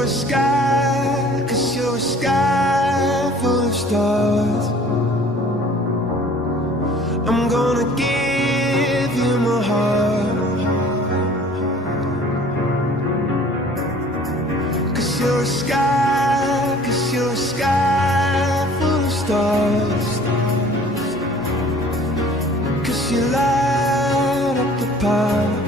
you're a sky, 'cause you're a sky full of stars. I'm gonna give you my heart, 'cause you're a sky, 'cause you're a sky full of stars. 'Cause you light up the path.